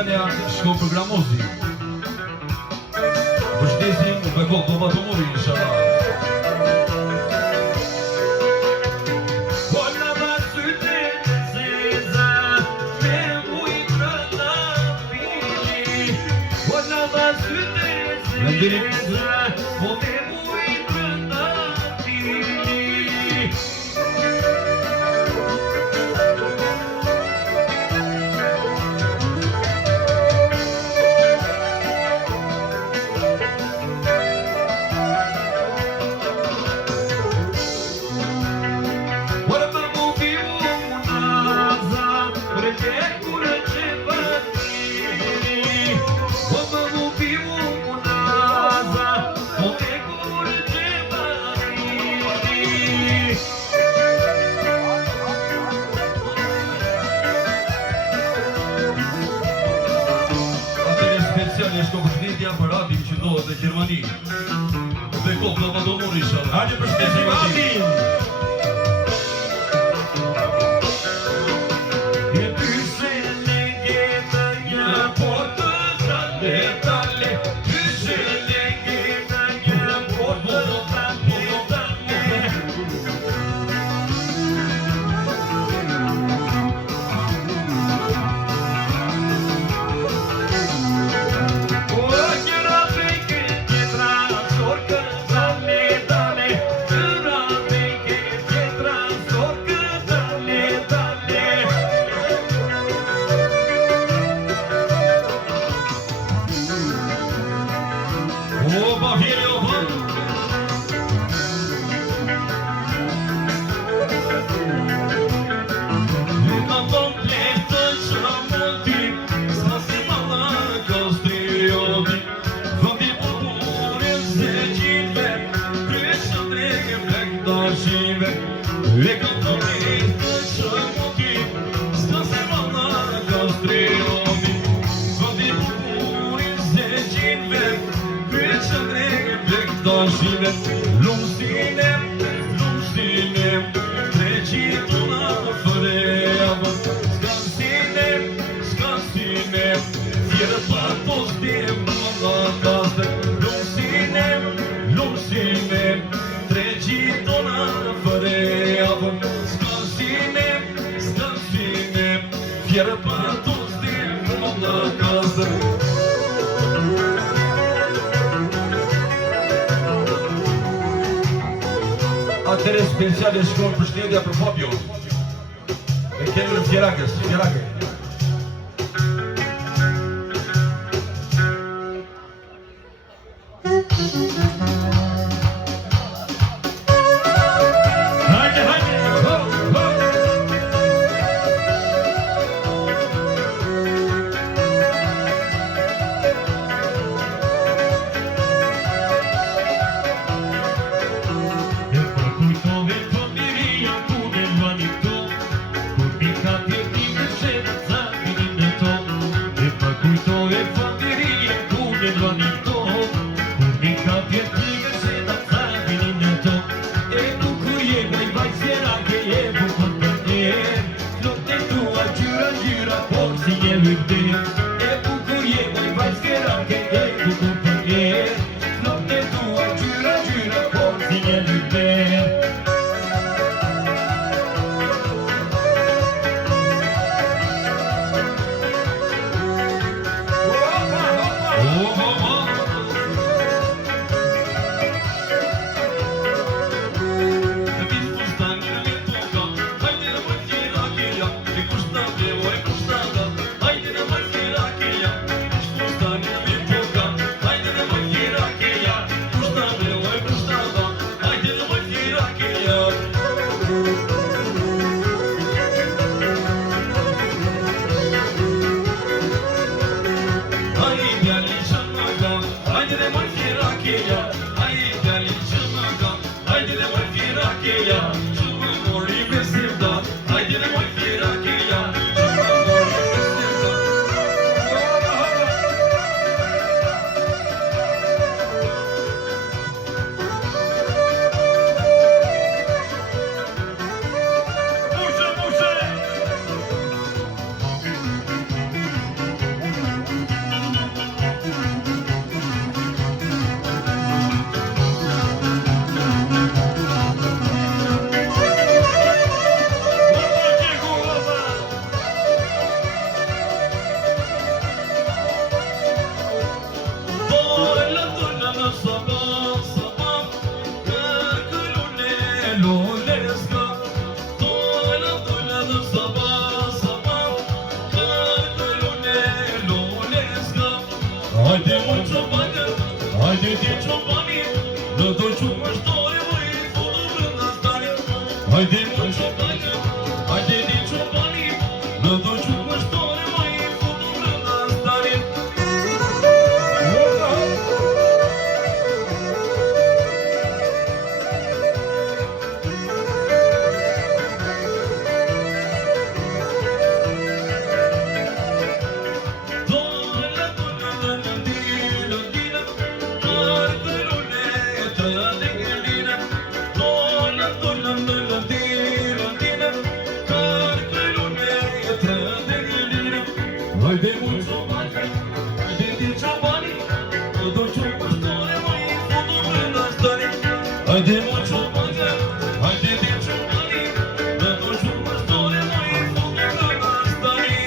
specialja shko për Gramozi. Përshdesim u bekot do batomori, inshallah. Dhe Gjermani dhe kopë në Madomur inshallah. Hajde përshëndesim Adin. Je pyse në gjetë një portë tale tale. Pyse në gjetë një portë tale tale. Atëre speciale shkon për shtendja për Fabio. E kemi në Fjerakës, Fjerake. moj qopane, hajde ti qopani, në do që mështore moj foto brënda stani. Hajde moj qopane, hajde ti qopani, në do që mështore moj foto brënda stani. Hajde moj qopane, hajde ti qopani, në do që mështore moj foto brënda stani. Hajde moj qopane, hajde ti qopani, në do që mështore moj foto brënda stani.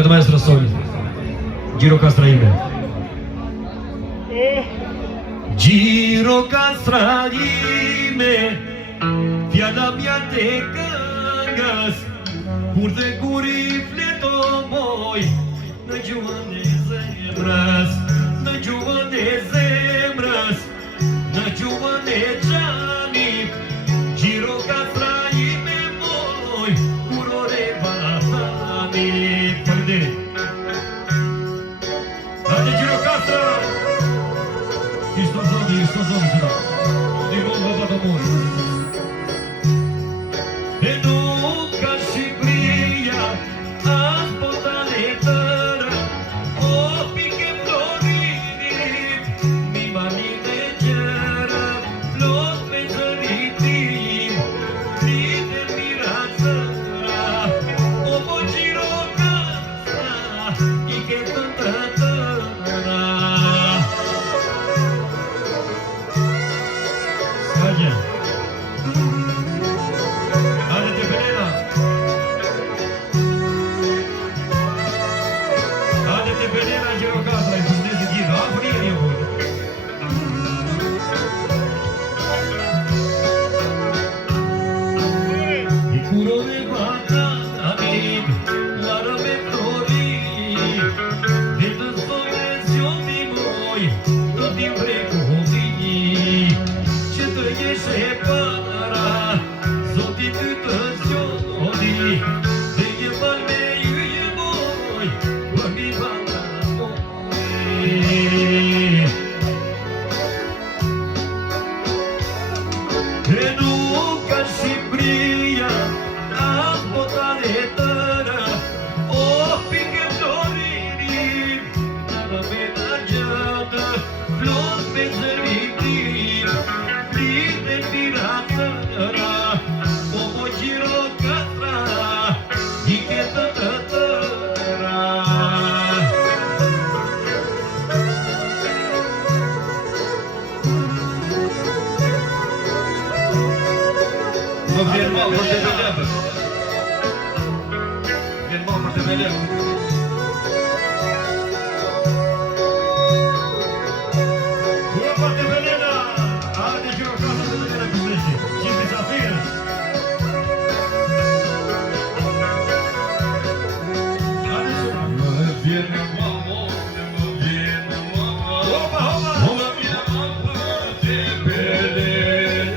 Eto maestro Soli, Giro Castraime. Giro Castraime, fjala mja te këngës, kur dhe kur I fleto moj, në gjuhën e zemrës, në gjuhën e zemrës, në gjuhën e xhamit, Gjirokastra ime moj, kurore vatanit. Faleminderit. Hajde Gjirokastra! Ishto zoni qëra. Ndihmon baba të moj. E nuk ka Shqipëria, as botan e tëra, o pike florinit, mi malin e gjera, plot me zëritim, prite mirat zëra, o po Gjirokastra, i ke të tëra. Hajde. Hajde te Pelena. Hajde te Pelena Gjirokastra, i përshëndesit gjithë. Afrin ju. I kurove vatanit, larë me flori, dhe të sove zjoni moj, do t'i mrekulli, që të jesh e para, Zoti ty të zjoni, dhe je val me yje moj, bëni valla moj. E nuk ka Shqipëria, as botan e tëra, o pike florinit, në me në gjëtë, plot me zëritim, prite mirat tëra, o po Gjirokastra, i ke të tëra. Më vjen mal për të velepët. Vjen mal për të velepët. Ua për të velena! Hajde Gjirokastra të velena kësëshi. Qipi Safirës. Hajde që. Më vjen mamo, më vjen mama. Hopa, hopa! Më vjen mama për të Pelena.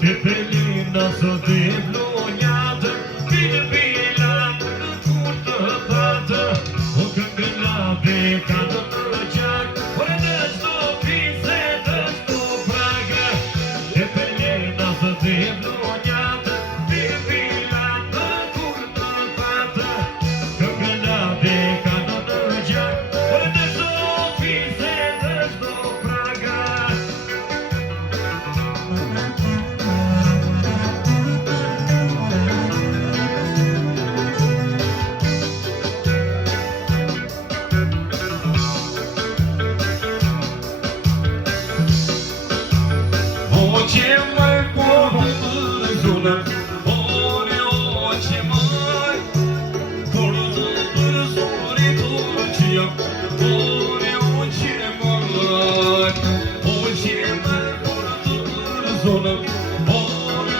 Te Pelena sot e vlonjatë, bile bilatë në kur të patë, o këngëllave ka në të gjak, por e në shto pise të shto praga. Te Pelena sot e vlonjatë, bile bilatë në kur të patë, këngëllave ka në të gjak, por e në shto pise të shto praga. Oqe maj po në zonë, oqe maj, por të për zori të qia, oqe maj. zonën,